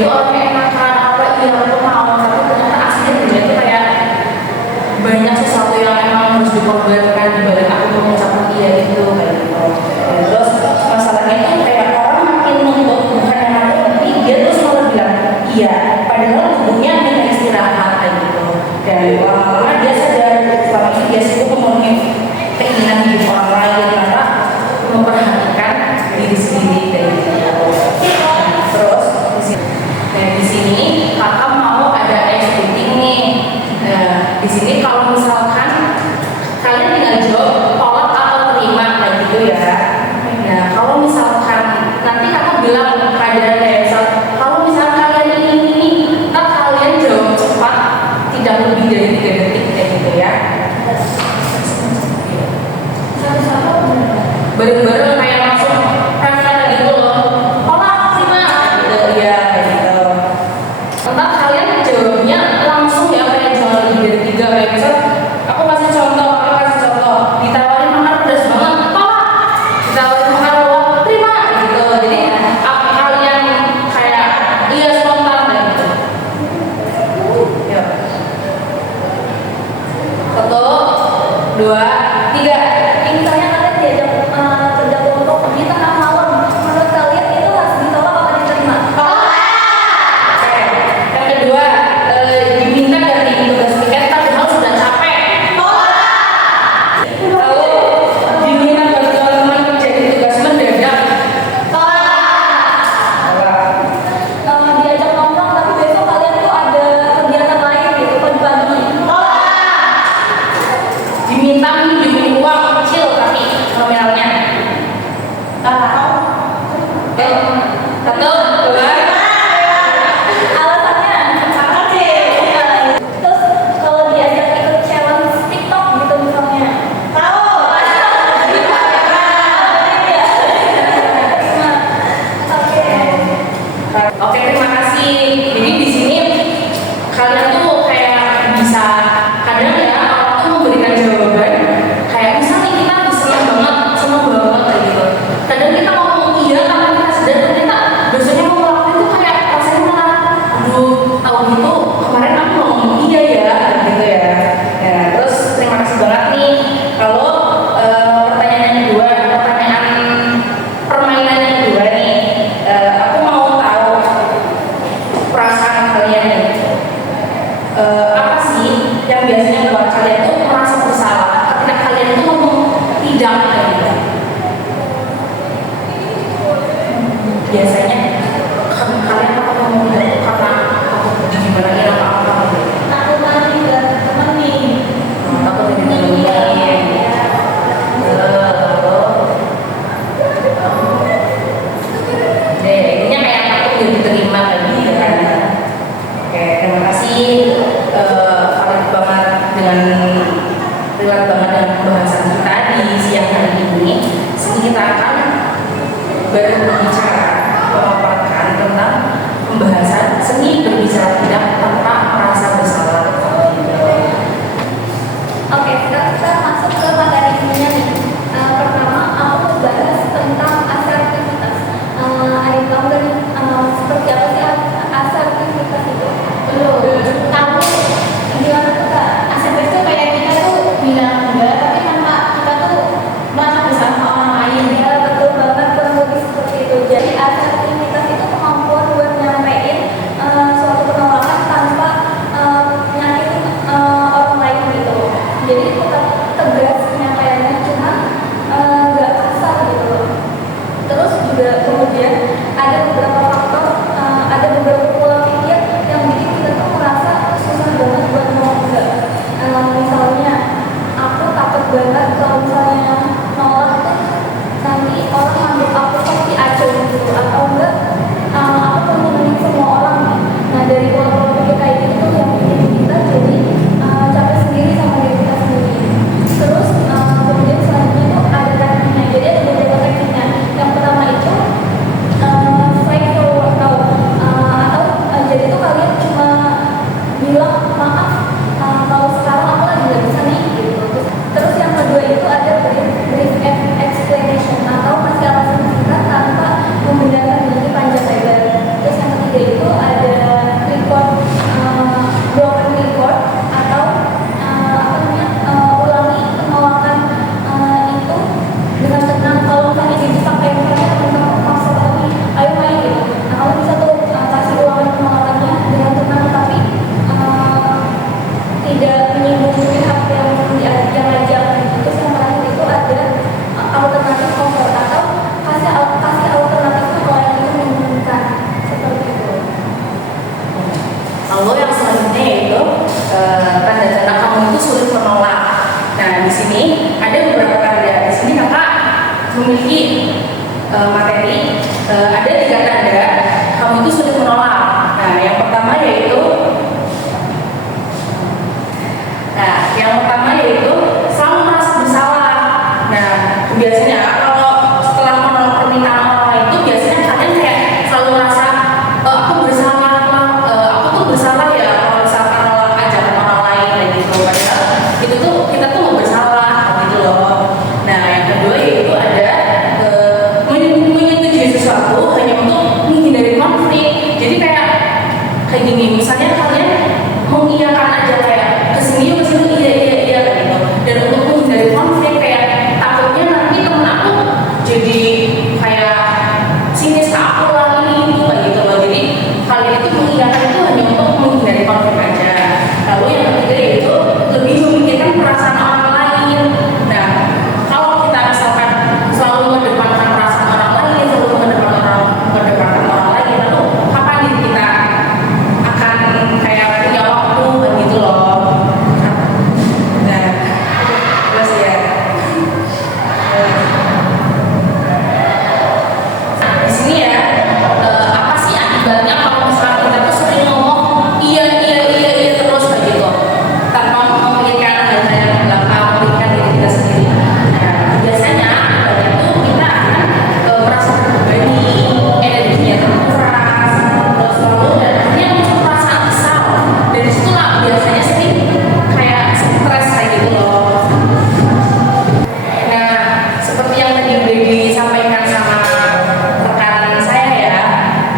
itu orang yang enakan apa iya aku mau, tapi ternyata aslinya dia itu kayak banyak sesuatu yang emang harus dikorbankan dibalik aku mengucapkan iya itu kayak gitu. Terus masalahnya itu kayak orang makin nuntut bukan yang aku ngerti, dia terus malah bilang iya padahal tubuhnya minta istirahat kayak gitu. Dan lama-lama dia sadar selama ini dia sibuk memenuhi keinginan hidup orang lain tanpa memperhatikan diri sendiri kayak gitu. Terus di sini kakak mau ada ice skating nih. Di sini kalau misalkan kalian tinggal jawab tolak atau terima kayak gitu ya. Nah kalau misalkan nanti kakak bilang pada kayak misal kalau misalkan kalian ini ntar kalian jawab cepat tidak lebih dari 3 detik kayak gitu ya. Bareng-bareng kayak langsung rasa gitu loh. Tolak terima gitu ya gitu. Ntar kalian jawabnya langsung ya kayak jangan lebih dari 3 kayak misal aku kasih contoh ditawarin makan pedas banget tolak, ditawarin makan loak terima gitu. Jadi kalian kayak iya spontan kayak gitu. Yuk 1, 2, 3. Misalnya kalian diajak kerja kelompok di tengah malam, menurut kalian itu harus ditolak apa diterima? Oke. Yang kedua, diminta ganti tugas tiket padahal sudah capek. Lalu diminta bantuan teman kerjain tugas mendadak. Diajak nongkrong tapi besok kalian tuh ada kegiatan lain gitu pagi-pagi. Diminta minjemin uang kecil tapi nominalnya. Oke. 1, 2. Alasannya terus kalau diajak ikut challenge TikTok gitu misalnya. Oke, terima kasih. Jadi di sini kalian tuh kayak bisa kadang ya orang tuh memberikan jawaban kayak misalnya kita senang banget kayak gitu. Kadang kita ngomong iya tapi kita sadar ternyata dosennya mau ngelakuin tuh kayak rasanya malah aduh tahu gitu kemarin aku mau ngomong iya ya gitu ya. Ya terus terima kasih banget nih kalau pertanyaan yang kedua, permainan yang kedua nih, aku mau tahu perasaan kalian nih. Apa sih yang biasanya buat kalian tuh merasa bersalah ketika kalian tuh ngomong tidak kayak gitu? Biasanya kalian apa ngomong tidak tuh karena takut digimanain apa gitu? Takut nanti gak temenin. Takut digimanain. Intinya kayak takut gak diterima kayak gitu kan. Oke, terima kasih valid banget dengan pembahasan kita di siang hari ini. Sini kita akan berbicara tiga tanda kamu itu sulit menolak. Nah, yang pertama yaitu selalu merasa bersalah. Nah, biasanya kalau setelah menolak permintaan orang lain itu biasanya kalian kayak selalu merasa aku bersalah, aku tuh bersalah ya kalau misalkan nolak ajakan orang lain kayak gitu. Padahal itu tuh kita tuh nggak bersalah gitu loh. Nah, yang kedua yaitu ada menyetujui sesuatu hanya untuk menghindari konflik. Jadi kayak gini, misalnya kalian mengiyakan aja kayak kesini yuk kesini iya kayak gitu. Dan untuk menghindari konflik kayak takutnya nanti temen aku jadi kayak sinis ke aku lah ini itu kayak gitu loh. Jadi kalian itu mengiyakan itu hanya untuk menghindari konflik aja. Lalu yang ketiga yaitu lebih memikirkan perasaan orang lain. Nah, kalau kita misalkan selalu mengedepankan perasaan orang lain, selalu mengedepankan orang lain, lalu kapan diri kita akan kayak punya waktu kayak gitu loh. Nah, terus ya di sini ya, apa sih akibatnya kalau misalnya kita tuh sering ngomong iya terus kayak gitu tanpa memikirkan hal-hal yang belakang, memikirkan diri kita sendiri. Nah, biasanya akibatnya tuh kita akan merasa terbebani, energinya terkuras, terus lalu dan akhirnya muncul perasaan kesal. Dan disitulah biasanya sering kayak stres kayak gitu loh. Nah, seperti yang tadi udah disampaikan sama rekan saya ya,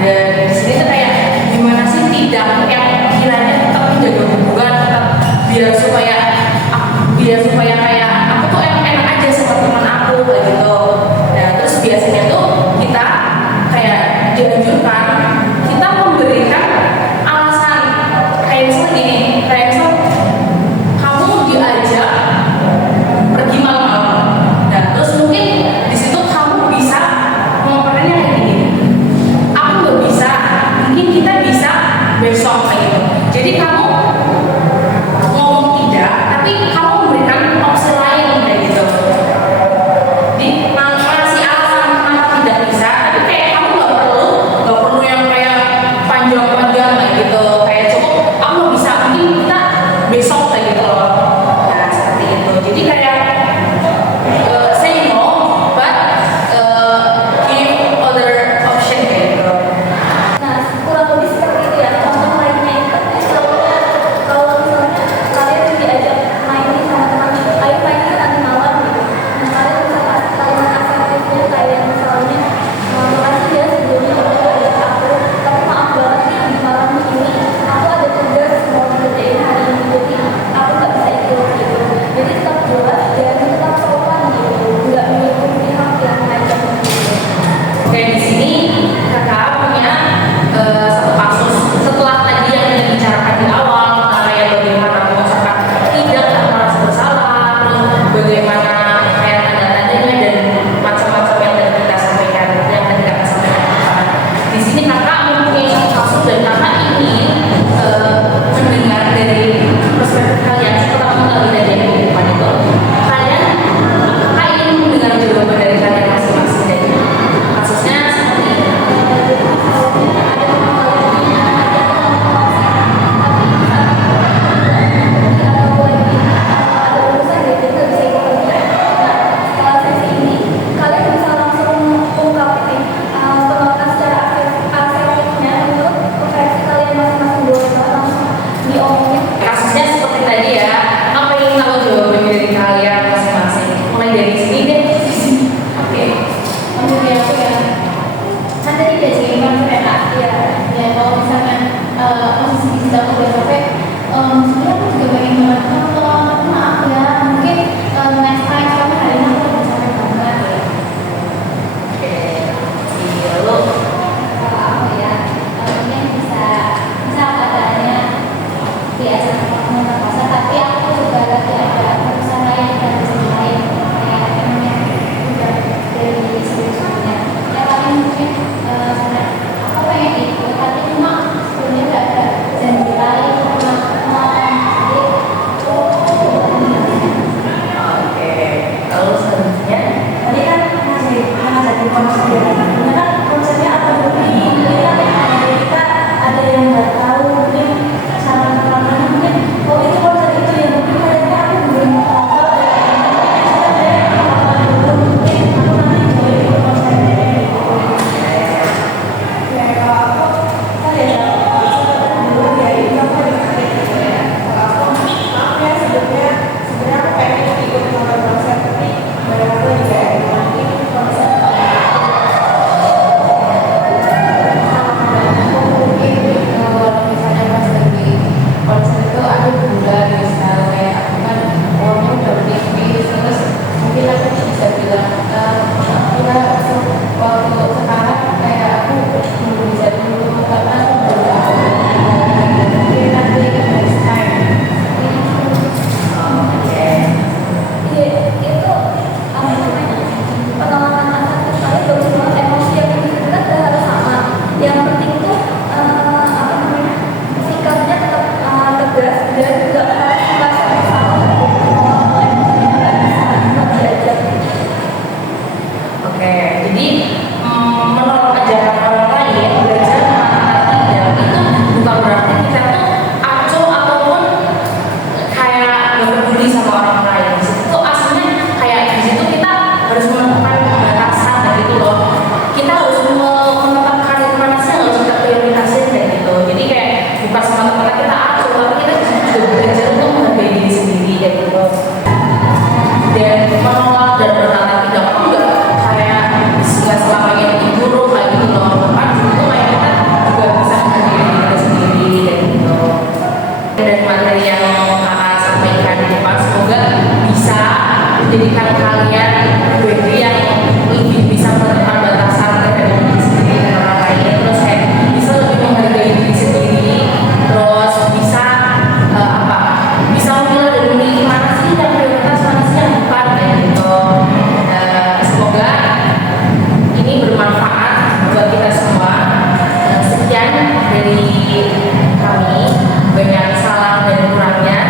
dan di sini tuh kayak gimana sih tidak yang kiranya tetap menjaga hubungan, tetap biar supaya kayak aku tuh enak aja sama teman aku kayak gitu. Nah, terus biasanya tuh kita kayak dianjurkan kita memberikan alasan kayak misalnya gini, kayak misal kamu diajak pergi malam-malam. Nah, terus mungkin di situ kamu bisa ngomongnya kayak gini, aku nggak bisa, mungkin kita bisa besok kayak gitu. Jadi kamu ngomong tidak, tapi kamu memberikan opsi lain kayak gitu. Di ngasih alasan kenapa tidak bisa, tapi kayak kamu nggak perlu yang yang penting tuh apa namanya, sikapnya tetap tegas dan nggak harus merasa bersalah untuk diajak. Oke, jadi menolak ajakan orang lain, belajar mengatakan tidak itu bukan berarti kita tuh acuh ataupun kayak gak peduli sama orang lain. Di situ tuh aslinya kayak di situ kita harus menetapkan pembatasan dan gitu loh. Kita harus menetapkan mana sih yang harus kita prioritasin kayak gitu. Jadi kayak bukan semata-mata kita acuh, tapi kita juga belajar untuk menghargai diri sendiri kayak gitu. Dan menolak dan berkata tidak pun enggak kayak nggak selamanya itu buruk kayak gitu loh. Kan itu kayak kita juga bisa menghargai diri kita sendiri kayak gitu. Dari materi yang kakak sampaikan di depan, semoga bisa menjadikan kalian pribadi yang lebih bisa menetapkan batasan terhadap diri sendiri dan orang lain, terus kayak bisa lebih menghargai diri sendiri, terus bisa bisa memilah dan memilih mana sih yang prioritas, mana sih yang bukan kayak gitu. Semoga ini bermanfaat buat kita semua. Sekian dari kami, banyak salah dan kurangnya.